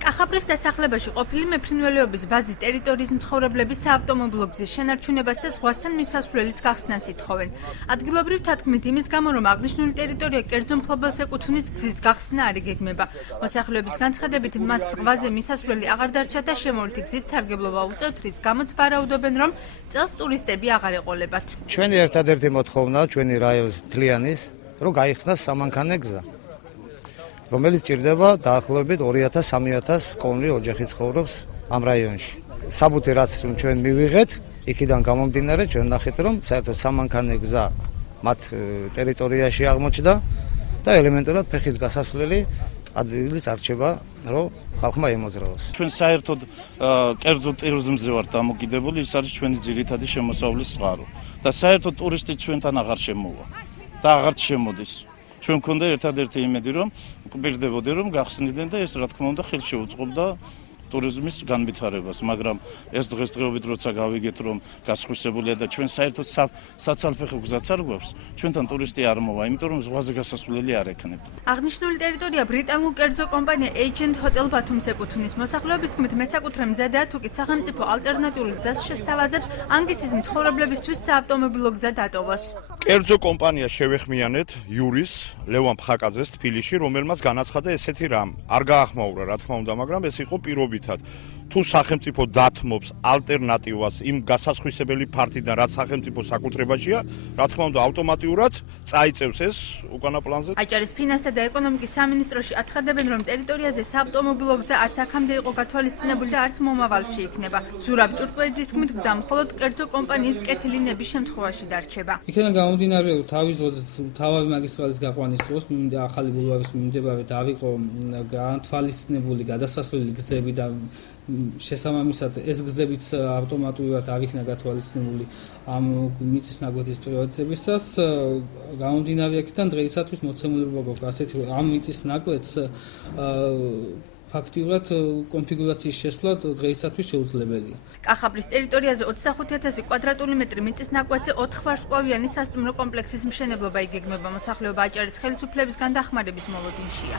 კახაბრის დასახლებაში ყოფილი მეფრინველეობის ბაზის ტერიტორიის მცხოვრებლების საავტომობილო გზის შენარჩუნებას და ზღვასთან მისასვლელის გახსნას ითხოვენ. ადგილობრივ თქმით იმის გამო, რომ აღნიშნული ტერიტორია კერძო მფლობელს ეკუთვნის გზის გახსნა არ იგეგმება. მოსახლეობის განცხადებით, მათ ზღვაზე მისასვლელი აღარ დარჩა და შემოვლითი გზით სარგებლობა უწევთ, რის გამოც ვარაუდობენ, რომ წელს ტურისტები აღარ ეყოლებათ. ჩვენი ერთადერთი მოთხოვნა ჩვენი რაიონის მთლიანის, რომ გაიხსნას სამანქანე გზა, რომელიც ჭირდება დაახლოებით 2000-3000 კონლი ოჯახი ცხოვრობს ამ რაიონში. საბუთი რაც ჩვენ მივიღეთ, იქიდან გამომდინარე ჩვენ ნახეთ, რომ საერთოდ სამანქანე გზა მათ ტერიტორიაში აღმოჩნდა და ელემენტურად ფეხით გასასვლელი ადგილის არჩება, რომ ხალხმა ემოძრაოს. ჩვენ საერთოდ კერძო ტურიზმზე ვართ დამოკიდებული, ის არის ჩვენი ძირითადი შემოსავლის წყარო და საერთოდ ტურისტი ჩვენთან აღარ შემოვა და აღარც შემოდის. ჩვენ გვქონდა ერთადერთი იმედი, რომ გვპირდებოდნენ, რომ გახსნიდნენ და ეს რა თქმა უნდა ხელს შეუწყობდა ტურიზმის განვითარებას, მაგრამ ეს დღესდღეობით როცა გავიგეთ, რომ გასხვისებულია და ჩვენ საერთოდ საცალფეხო გზაც არ გვაქვს, ჩვენთან ტურისტი არ მოვა, იმიტომ რომ ზღვაზე გასასვლელი არ ექნება. აღნიშნული ტერიტორია ბრიტანულ კერძო კომპანია Agent Hotel Batum-ს ეკუთვნის. მოსახლეობის თქმით, მესაკუთრე მზადაა, თუ კი სახელმწიფო ალტერნატიული გზას შესთავაზებს ანგისის მცხოვრებლებისთვის საავტომობილო გზა დატოვოს. კერძო კომპანია შევეხმიანეთ იურის ლევან ფხაკაძეს თბილისში, რომელმაც განაცხადა ესეთი რამ. არ გაახმაურა, რა თქმა უნდა, მაგრამ ეს იყო პირობითად. თუ სახელმწიფო დათმობს ალტერნატივას იმ გასასხვისებელი ფართიდან, რაც სახელმწიფო საკუთრებაშია, რა თქმა უნდა, ავტომატურად წაიწევს ეს უკანა პლანზე. აჭარის ფინანსთა და ეკონომიკის სამინისტროში აცხადებენ, რომ ტერიტორიაზე საავტომობილო გზა არც აქამდე იყო გათვალისწინებული და არც მომავალში იქნება. ზურაბ ჭურჭველიძის თქმით, გზა მხოლოდ კერძო კომპანიის კეთილი ნების შემთხვევაში დარჩება. იქიდან გამომდინარე, რომ თავის დროზე თავი მაგისტრალის გაყვანის დროს ახალი ბულვარის მიმდებარედ ავიყო განთვალისწინებული გადასასვლელი გზები და შესაბამისად ეს გზებიც ავტომატურად არ იქნა გათვალისწინებული ამ მიწის ნაკვეთის პრივატიზებისას. გამომდინარე აქედან დღეისათვის მოცემულობა გვაქვს ასეთი, რომ ამ მიწის ნაკვეთს ფაქტიურად კონფიგურაციის შესვლა დღეისათვის შეუძლებელია. კახაბრის ტერიტორიაზე 25000 კვადრატული მეტრი მიწის ნაკვეთზე 4 ვარსკვლავიანი სასტუმრო კომპლექსის მშენებლობა იგეგმება. მოსახლეობა აჭარის ხელისუფლებისგან დახმარების მოლოდინშია.